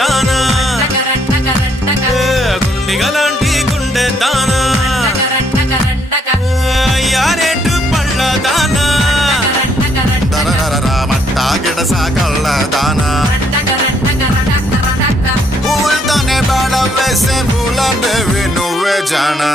దానా గుండిగలాంటి గుండె దానా యారేటు పళ్ళ దానా మట్టా గిడస కళ్ళ దానా పూలతోనే బాడ వేసే పూల దేవి నువ్వే జానా